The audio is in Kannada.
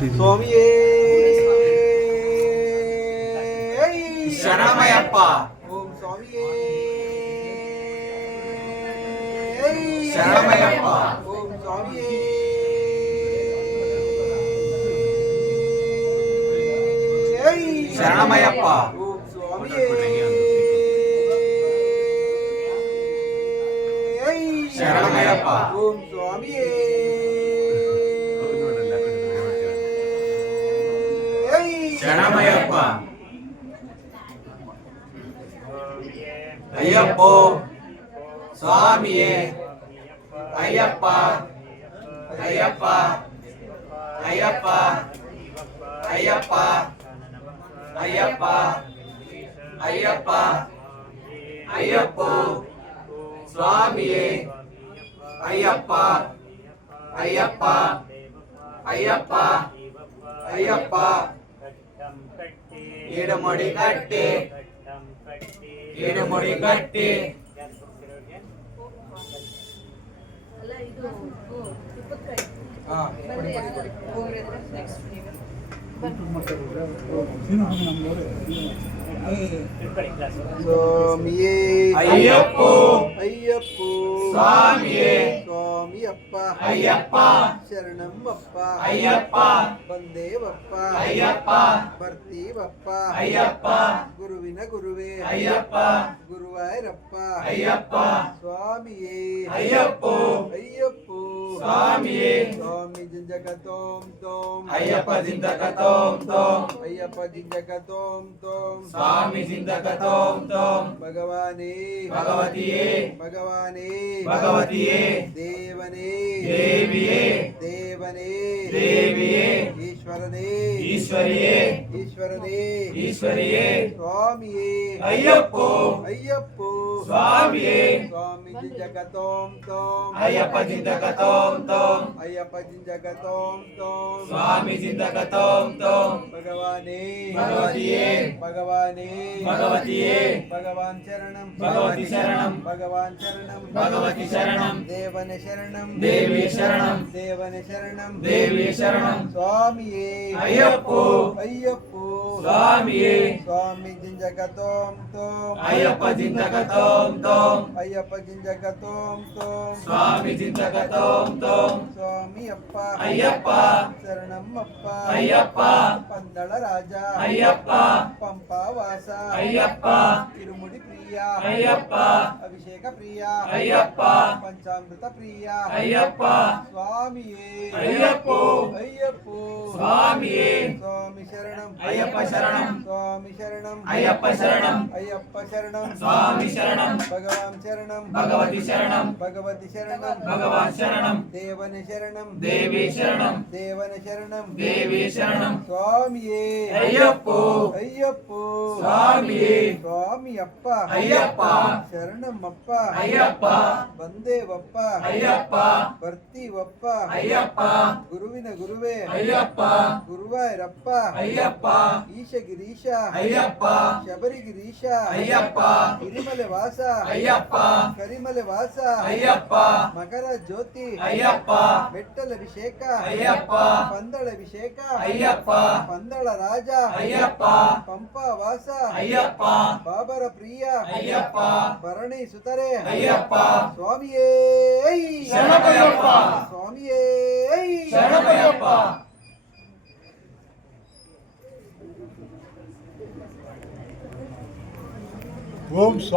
ಸ್ವಾಮಿಯೇ ಶರಣಮಯ್ಯಪ್ಪ. ಓಂ ಸ್ವಾಮಿಯೇ ಶರಣಮಯ್ಯಪ್ಪ. ಓಂ ಸ್ವಾಮಿಯೇ ಶರಣಮಯ್ಯಪ್ಪ. ಓಂ ಸ್ವಾಮಿಯೇ ಶರಣಮಯ್ಯಪ್ಪ. ಓಂ ಸ್ವಾಮಿಯೇ ಶರಣಮಯ್ಯಪ್ಪ. ಅಯ್ಯಪ್ಪೋ ಸ್ವಾಮಿಯೇ ಅಯ್ಯಪ್ಪ ಅಯ್ಯಪ್ಪ ಅಯ್ಯಪ್ಪ ಅಯ್ಯಪ್ಪ ಅಯ್ಯಪ್ಪ ಅಯ್ಯಪ್ಪ ಅಯ್ಯಪ್ಪೋ ಸ್ವಾಮಿಯೇ ಅಯ್ಯಪ್ಪ ಅಯ್ಯಪ್ಪ ಅಯ್ಯಪ್ಪ ಅಯ್ಯಪ್ಪ ಇಡಮುಡಿ ಕಟ್ಟಿ ಇಡಮುಡಿ ಕಟ್ಟಿ ಸ್ವಾಮಿಯೇ ಅಯ್ಯಪ್ಪೋ ಅಯ್ಯಪ್ಪೋ ಸ್ವಾಮಿಯೇ ಸ್ವಾಮಿಯಪ್ಪ ಅಯ್ಯಪ್ಪ ಶರಣಮ್ಮಪ್ಪ ಅಯ್ಯಪ್ಪ ಬಂದೇವಪ್ಪ ಅಯ್ಯಪ್ಪ ಬರ್ತೀವಪ್ಪ ಅಯ್ಯಪ್ಪ ಗುರುವಿನ ಗುರುವೇ ಅಯ್ಯಪ್ಪ ಗುರುವಾಯೂರಪ್ಪ ಅಯ್ಯಪ್ಪ ಸ್ವಾಮಿಯೇ ಅಯ್ಯಪ್ಪೋ ಅಯ್ಯಪ್ಪೋ ಸ್ವಾಮಿಯೇ ಸ್ವಾಮಿ ಜಿಂಜಕ ತೋಂ ತೋಂ ಅಯ್ಯಪ್ಪ ಜಿಂದಕ ತೋಂ ತೋಂ ಅಯ್ಯಪ್ಪ ಜಿಂಜಕ ತೋಂ ತೋಂ ಸ್ವಾಮಿ ಜಿಂದಕ ತೋಂ ತೋಂ ಭಗವಾನೇ ಭಗವತಿಯೇ ಭಗವಾನೇ ಭಗವತಿಯೇ ದೇವನೇ ದೇವಿಯೇ ದೇವನೇ ದೇವಿಯೇ ಈಶ್ವರನೇ ಈಶ್ವರಿಯೇ ಈಶ್ವರನೇ ಈಶ್ವರಿಯೇ ಸ್ವಾಮಿಯೇ ಅಯ್ಯಪ್ಪೋ ಅಯ್ಯಪ್ಪೋ ಸ್ವಾಮಿಯೇ ಸ್ವಾಮಿ ಜಿಂಜಕ ತೋಂ ತೋಂ ಅಯ್ಯಪ್ಪ ಜಿಂದಕ ತೋಂ ತೋಂ ಅಯ್ಯಪ್ಪ ಜಿಂಜಕ ತೋಂ ತೋಂ ಸ್ವಾಮಿ ಜಿಂದಕ ತೋಂ ತೋಂ ಭಗವಾನೇ ಭಗವತಿಯೇ ಭಗವಾನೇ ಭಗವತಿಯೇ ಭಗವಾನ್ ಶರಣಂ ಭಗವತಿ ಶರಣಂ ಭಗವಾನ್ ಶರಣಂ ಭಗವತಿ ಶರಣಂ ದೇವನ ಶರಣಂ ದೇವಿ ಶರಣಂ ದೇವನ ಶರಣಂ ದೇವಿ ಶರಣಂ ಸ್ವಾಮಿಯೇ ಅಯ್ಯಪ್ಪೋ ಅಯ್ಯಪ್ಪೋ ಸ್ವಾಮಿಯೇ ಸ್ವಾಮಿ ಜಿಂಜಕ ತೋಂ ತೋಂ ಅಯ್ಯಪ್ಪ ಜಿಂದಕ ತೋಂ ತೋಂ ಅಯ್ಯಪ್ಪ ಜಿಂಜಕ ತೋಂ ತೋಂ ಸ್ವಾಮಿ ಜಿಂದಕ ತೋಂ ತೋಂ ಸ್ವಾಮಿಯಪ್ಪ ಅಯ್ಯಪ್ಪ ಶರಣಮ್ಮಪ್ಪ ಅಯ್ಯಪ್ಪ ಪಂದಳ ರಾಜ ಅಯ್ಯಪ್ಪ ಪಂಪಾವಾಸ ಅಯ್ಯಪ್ಪ ತಿರುಮುಡಿ ಪ್ರಿಯ ಅಯ್ಯಪ್ಪ ಅಭಿಷೇಕ ಪ್ರಿಯ ಅಯ್ಯಪ್ಪ ಪಂಚಾಮೃತ ಪ್ರಿಯ ಅಯ್ಯಪ್ಪ ಸ್ವಾಮಿಯೇ ಅಯ್ಯಪ್ಪೋ ಅಯ್ಯಪ್ಪೋ ಸ್ವಾಮಿಯೇ ಸ್ವಾಮಿ ಶರಣಂ ಅಯ್ಯಪ್ಪ ಶರಣಂ ಸ್ವಾಮಿ ಶರಣಂ ಅಯ್ಯಪ್ಪ ಶರಣಂ ಅಯ್ಯಪ್ಪ ಶರಣಂ ಸ್ವಾಮಿ ಶರಣಂ ಭಗವಾನ್ ಶರಣಂ ಭಗವತಿ ಶರಣಂ ಭಗವತಿ ಶರಣಂ ಭಗವಾನ್ ಶರಣಂ ದೇವನ ಶರಣಂ ದೇವಿ ಶರಣಂ ದೇವನ ಶರಣಂ ದೇವಿ ಶರಣಂ ಸ್ವಾಮಿಯೇ ಅಯ್ಯಪ್ಪೋ ಅಯ್ಯಪ್ಪೋ ಸ್ವಾಮಿಯೇ ಸ್ವಾಮಿಯಪ್ಪ ಅಯ್ಯಪ್ಪ ಶರಣಮ್ಮಪ್ಪ ಅಯ್ಯಪ್ಪ ಬಂದೇವಪ್ಪ ಅಯ್ಯಪ್ಪ ಬರ್ತೀವಪ್ಪ ಅಯ್ಯಪ್ಪ ಗುರುವಿನ ಗುರುವೇ ಅಯ್ಯಪ್ಪ ಗುರುವಾಯೂರಪ್ಪ ಅಯ್ಯಪ್ಪ ಈಶಗಿರೀಶ ಅಯ್ಯಪ್ಪ ಶಬರಿಗಿರೀಶ ಅಯ್ಯಪ್ಪ ಹಿರಿಮಲೆ ವಾಸ ಅಯ್ಯಪ್ಪ ಕರಿಮಲೆ ವಾಸ ಅಯ್ಯಪ್ಪ ಮಕರ ಜ್ಯೋತಿ ಅಯ್ಯಪ್ಪ ಬೆಟ್ಟಲಭಿಷೇಕ ಅಯ್ಯಪ್ಪ ಪಂದಳಭಿಷೇಕ ಅಯ್ಯಪ್ಪ ಪಂದಳ ರಾಜ ಅಯ್ಯಪ್ಪ ಪಂಪಾ ವಾಸ ಅಯ್ಯಪ್ಪ ಬಾಬರ ಪ್ರಿಯ ಅಯ್ಯಪ್ಪ ಭರಣಿ ಸುತರೆ ಅಯ್ಯಪ್ಪ ಸ್ವಾಮಿಯೇ ಶರಣಮಯ್ಯಪ್ಪ ಸ್ವಾಮಿಯೇ ಶರಣಮಯ್ಯಪ್ಪ ಓಂ ಸ್ವಾ